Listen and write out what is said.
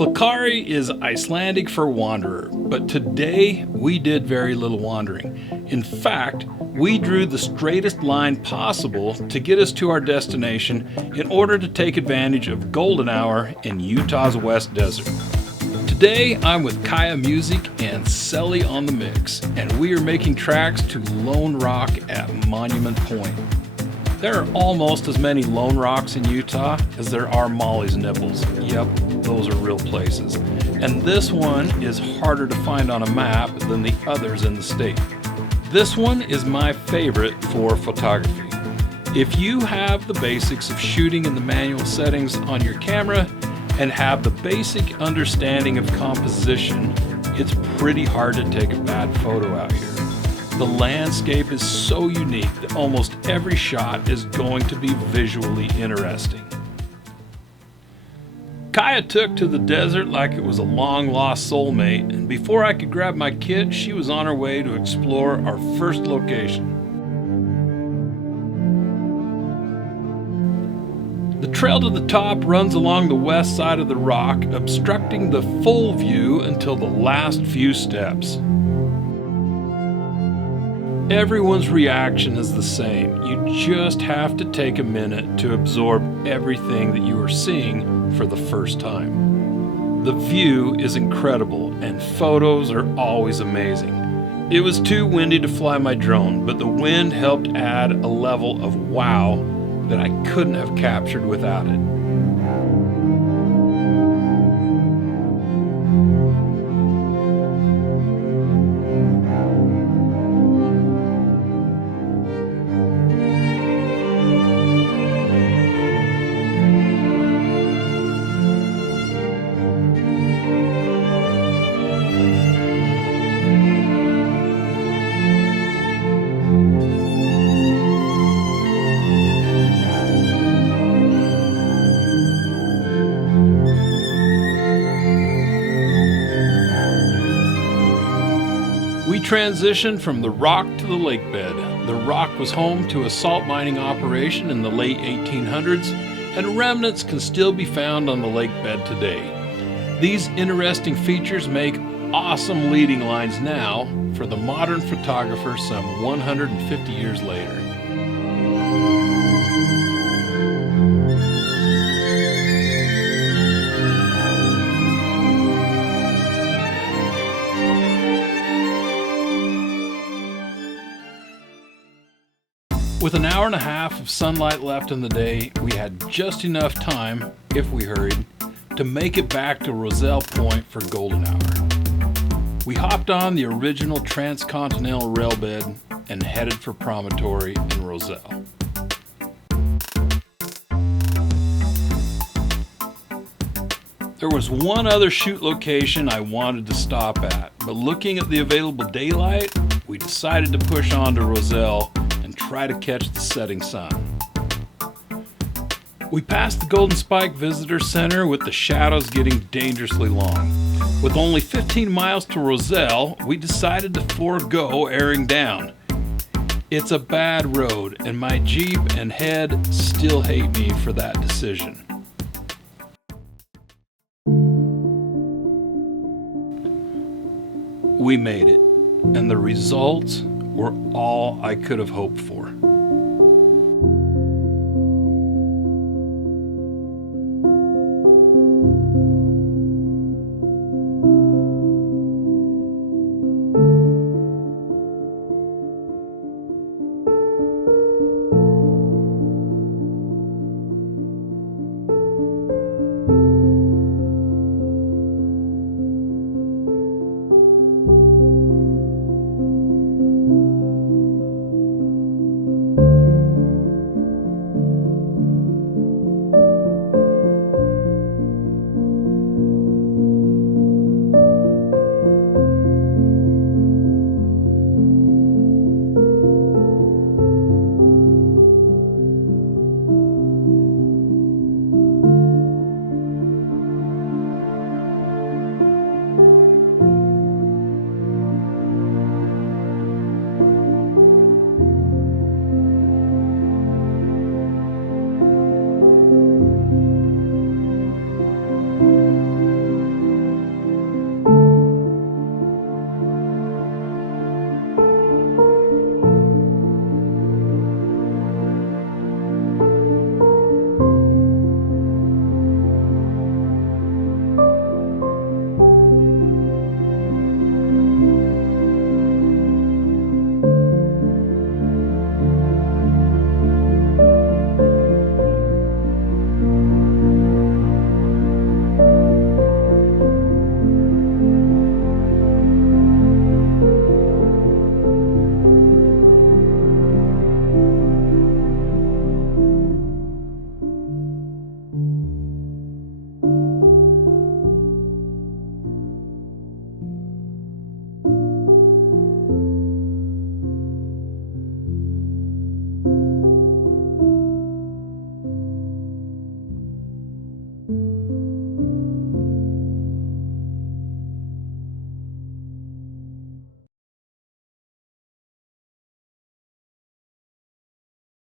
Flakkari is Icelandic for wanderer, but today we did very little wandering. In fact, we drew the straightest line possible to get us to our destination in order to take advantage of golden hour in Utah's West Desert. Today I'm with Kaya Music and Selly on the mix, and we are making tracks to Lone Rock at Monument Point. There are almost as many Lone Rocks in Utah as there are Molly's Nipples. Yep, those are real places. And this one is harder to find on a map than the others in the state. This one is my favorite for photography. If you have the basics of shooting in the manual settings on your camera and have the basic understanding of composition, it's pretty hard to take a bad photo out here. The landscape is so unique that almost every shot is going to be visually interesting. Kaya took to the desert like it was a long-lost soulmate, and before I could grab my kit, she was on her way to explore our first location. The trail to the top runs along the west side of the rock, obstructing the full view until the last few steps. Everyone's reaction is the same. You just have to take a minute to absorb everything that you are seeing for the first time. The view is incredible and photos are always amazing. It was too windy to fly my drone, but the wind helped add a level of wow that I couldn't have captured without it. We transitioned from the rock to the lake bed. The rock was home to a salt mining operation in the late 1800s, and remnants can still be found on the lake bed today. These interesting features make awesome leading lines now for the modern photographer some 150 years later. With an hour and a half of sunlight left in the day, we had just enough time, if we hurried, to make it back to Roselle Point for golden hour. We hopped on the original transcontinental railbed and headed for Promontory in Roselle. There was one other shoot location I wanted to stop at, but looking at the available daylight, we decided to push on to Roselle and try to catch the setting sun. We passed the Golden Spike Visitor Center with the shadows getting dangerously long. With only 15 miles to Roselle, we decided to forego airing down. It's a bad road, and my Jeep and head still hate me for that decision. We made it, and the results were all I could have hoped for.